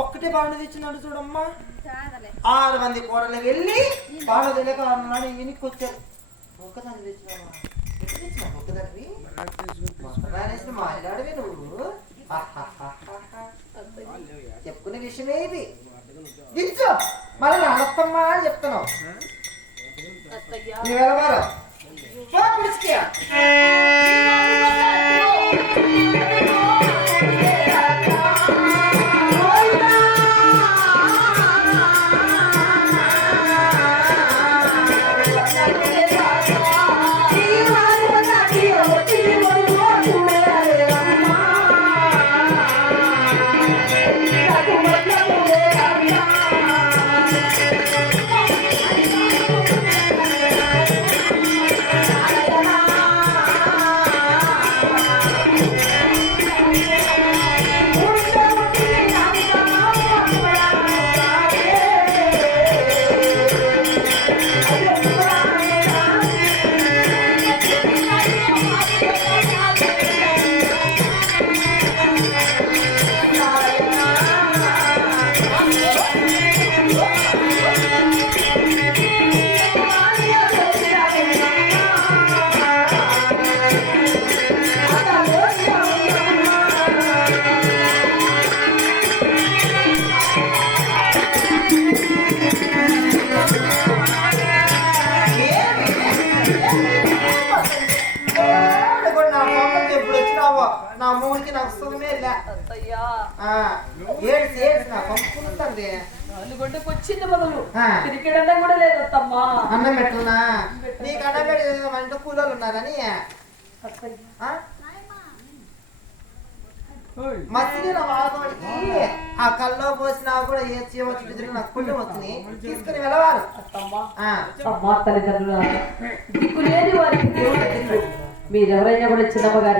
ఒక్కటే బాండ తెచ్చినాడు చూడమ్మా. ఆరు మంది కూరలు వెళ్ళి బాండ తెలియక అన్నాడు వెనక్కి వచ్చారు. దించు మళ్ళీ నానత్తమ్మా అని చెప్తున్నావు. నువ్వు వెళ్ళవారు పిలుచుకే. నా మూడికి నాకు సుఖమే లే నా పంపుకుంటుంది వచ్చింది మొదలు కూడా లేదు అత్తమ్మా అన్నం పెట్టునా నీకు అన్నం పెట్టి ఇంట్లో కూలోళ్ళు ఉన్నారని? మసిలిన వాళ్ళకి ఆ కల్లో పోసినా కూడా ఏ చీమ చుట్టూ నాకు పుణ్యం వచ్చింది తీసుకుని వెళ్ళవారు తల్లిదండ్రులు దిక్కు లేని వారికి మీరెవరైనా కూడా చిన్నమ్మ గారి